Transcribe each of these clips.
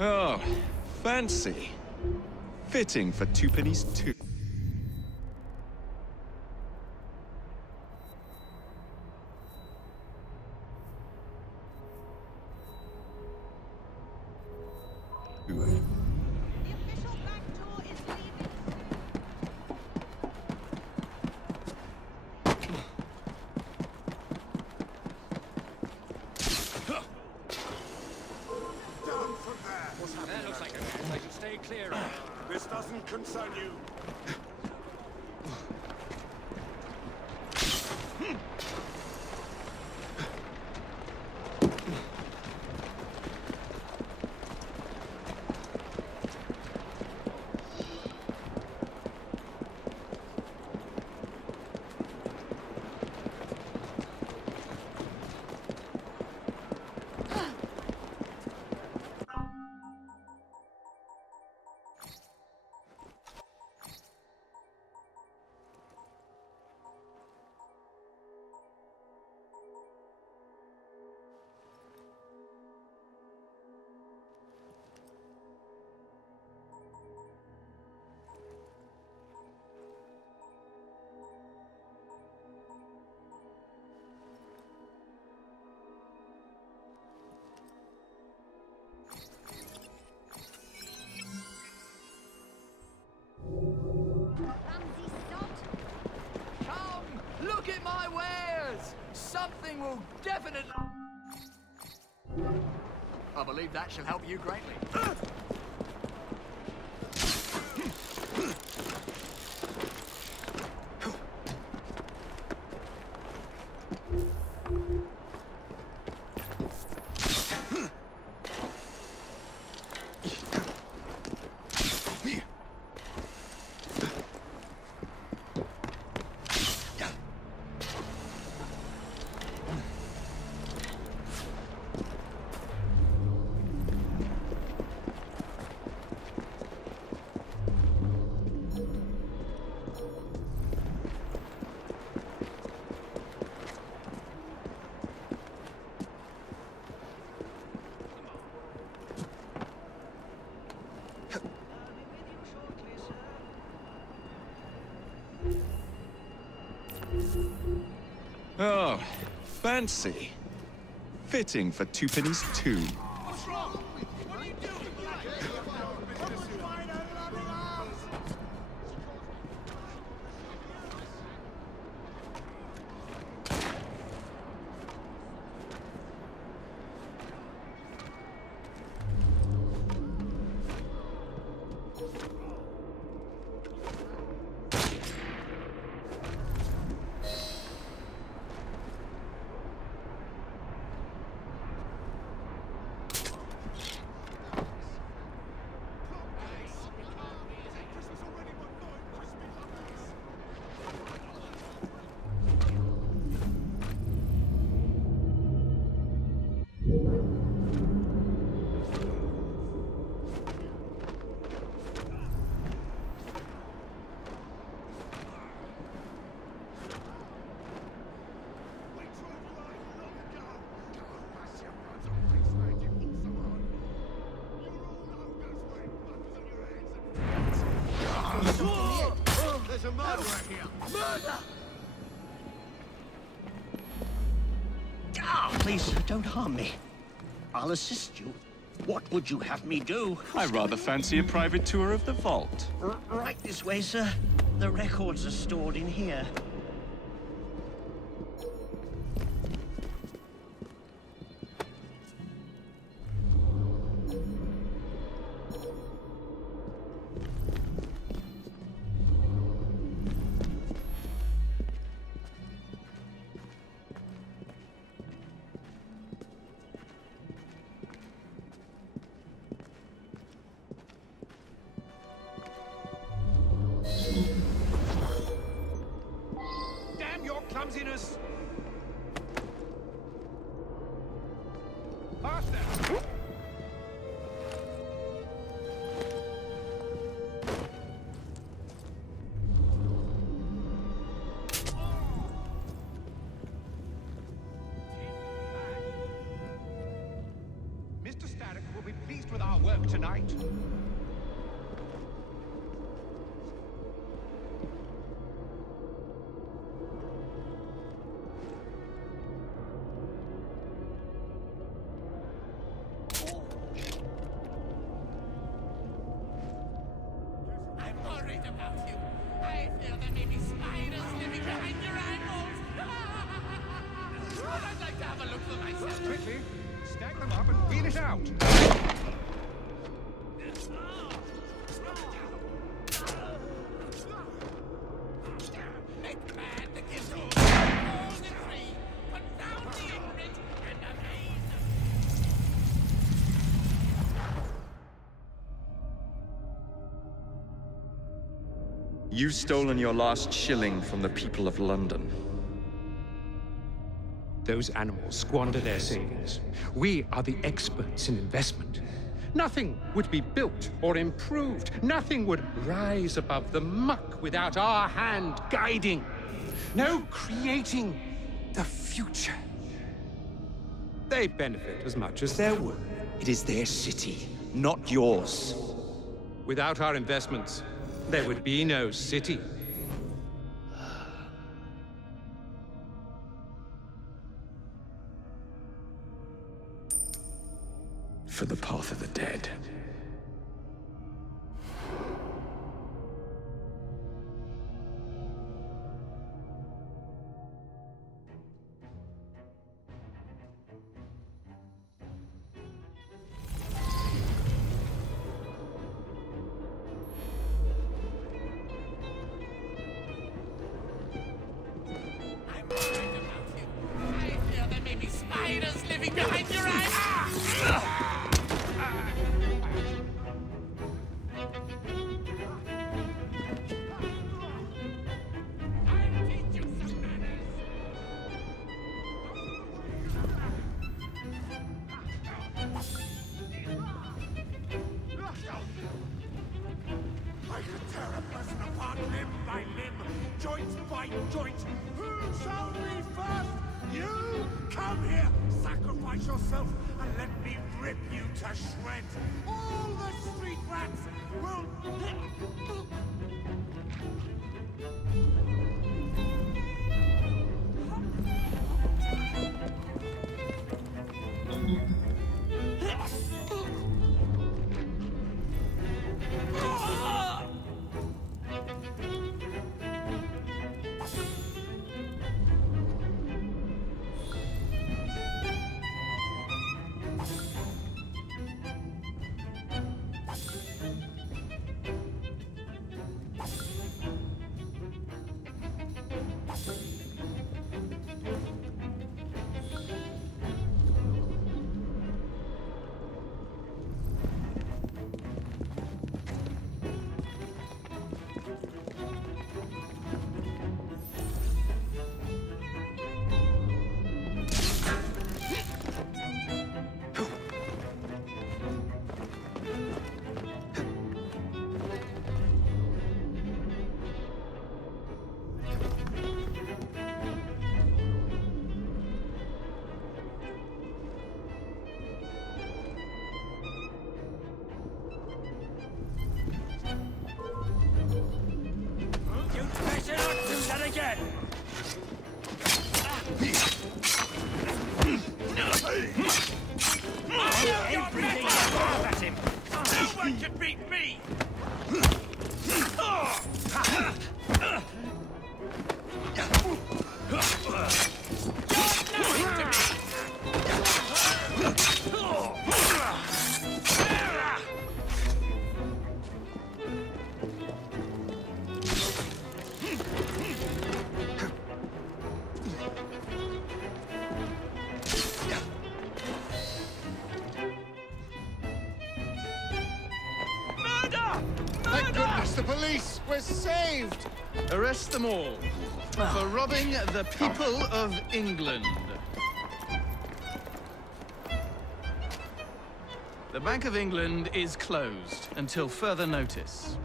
Oh, fancy. Fitting for two pennies too. Something will definitely... I believe that shall help you greatly. Oh, fancy. Fitting for two pennies too. What's wrong? What are you doing? murderer here! Murder! Ah, please, don't harm me. I'll assist you. What would you have me do? I rather fancy a private tour of the vault. Right this way, sir. The records are stored in here. Clumsiness! Past them! Mr. Static will be pleased with our work tonight. Quickly, stack them up and wheel it out. You've stolen your last shilling from the people of London. Those animals squander their savings. We are the experts in investment. Nothing would be built or improved. Nothing would rise above the muck without our hand guiding. No creating the future. They benefit as much as they're worth. It is their city, not yours. Without our investments, there would be no city. For the path of the dead. I'm worried about you. I fear there may be spiders living behind your eyes. I could tear a person apart limb by limb, joint by joint. Who shall be first? You come here, sacrifice yourself, and let me rip you to shreds. All the street rats will. police! We're saved! Arrest them all for robbing the people of England. The Bank of England is closed until further notice.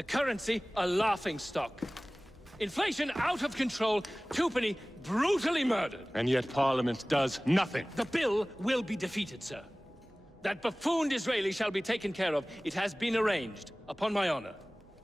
The currency, a laughingstock. Inflation out of control, twopenny brutally murdered. And yet Parliament does nothing. The bill will be defeated, sir. That buffoon Disraeli shall be taken care of. It has been arranged, upon my honor.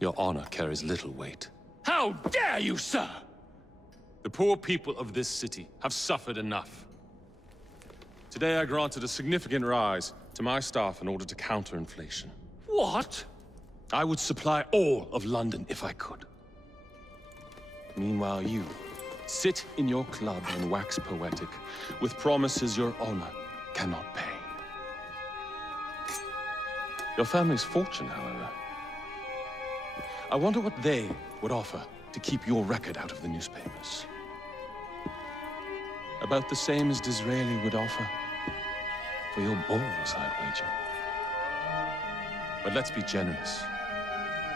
Your honor carries little weight. How dare you, sir! The poor people of this city have suffered enough. Today I granted a significant rise to my staff in order to counter inflation. What? I would supply all of London if I could. Meanwhile, you sit in your club and wax poetic with promises your honor cannot pay. Your family's fortune, however. I wonder what they would offer to keep your record out of the newspapers. About the same as Disraeli would offer for your balls, I'd wager. But let's be generous.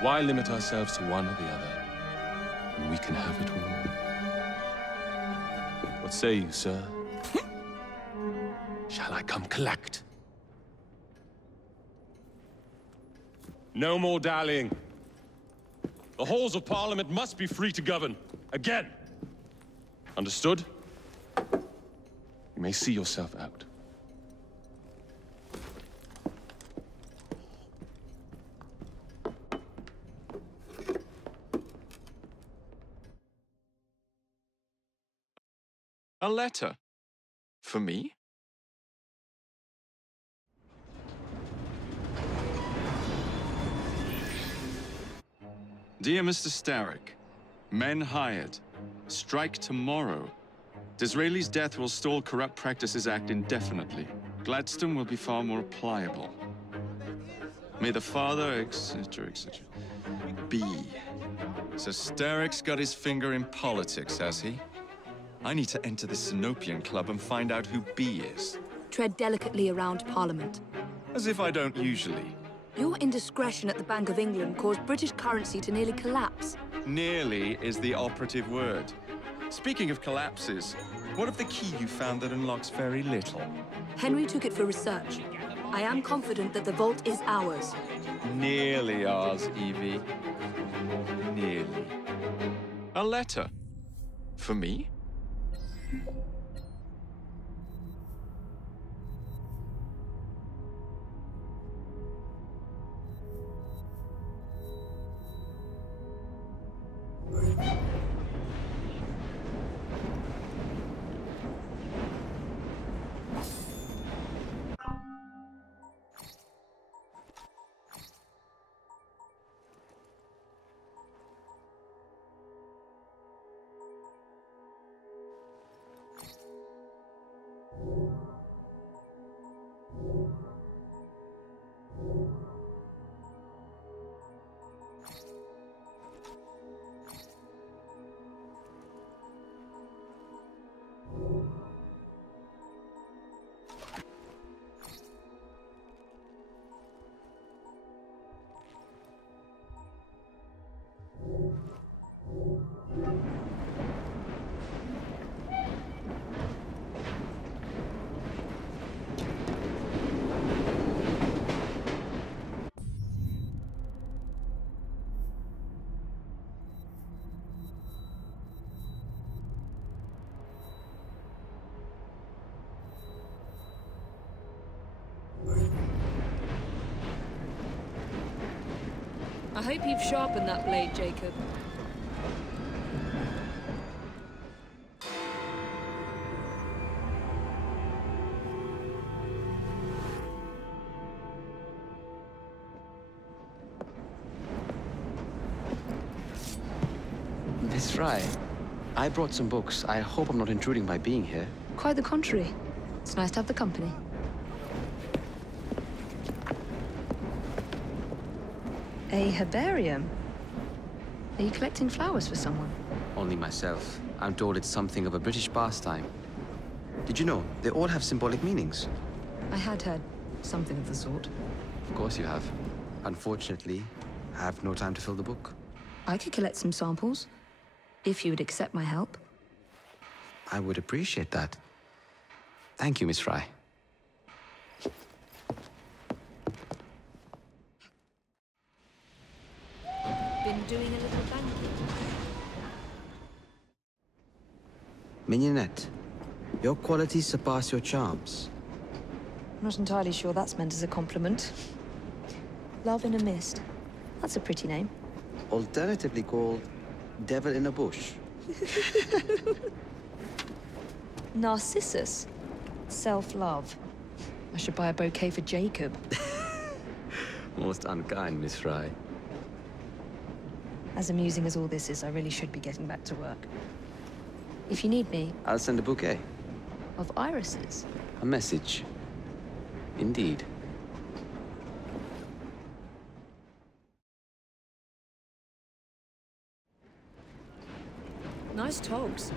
Why limit ourselves to one or the other when we can have it all? What say you, sir? Shall I come collect? No more dallying. The halls of Parliament must be free to govern. Again. Understood? You may see yourself out. A letter? For me? Dear Mr. Starrick, men hired. Strike tomorrow. Disraeli's death will stall Corrupt Practices Act indefinitely. Gladstone will be far more pliable. May the father, etc., etc. B. So Starrick's got his finger in politics, has he? I need to enter the Sinopian Club and find out who B is. Tread delicately around Parliament. As if I don't usually. Your indiscretion at the Bank of England caused British currency to nearly collapse. Nearly is the operative word. Speaking of collapses, what of the key you found that unlocks very little? Henry took it for research. I am confident that the vault is ours. Nearly ours, Evie. Nearly. A letter. For me? I hope you've sharpened that blade, Jacob. Miss Frye, I brought some books. I hope I'm not intruding by being here. Quite the contrary. It's nice to have the company. A herbarium? Are you collecting flowers for someone? Only myself. I'm told it's something of a British pastime. Did you know they all have symbolic meanings? I had heard something of the sort. Of course you have. Unfortunately, I have no time to fill the book. I could collect some samples, if you would accept my help. I would appreciate that. Thank you, Miss Frye. Been doing a little banking. Mignonette, your qualities surpass your charms. I'm not entirely sure that's meant as a compliment. Love in a Mist. That's a pretty name. Alternatively called Devil in a Bush. Narcissus. Self-love. I should buy a bouquet for Jacob. Most unkind, Miss Frye. As amusing as all this is, I really should be getting back to work. If you need me... I'll send a bouquet. Of irises? A message. Indeed. Nice togs.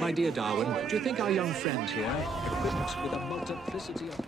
My dear Darwin, do you think our young friend here, equipped with a multiplicity of...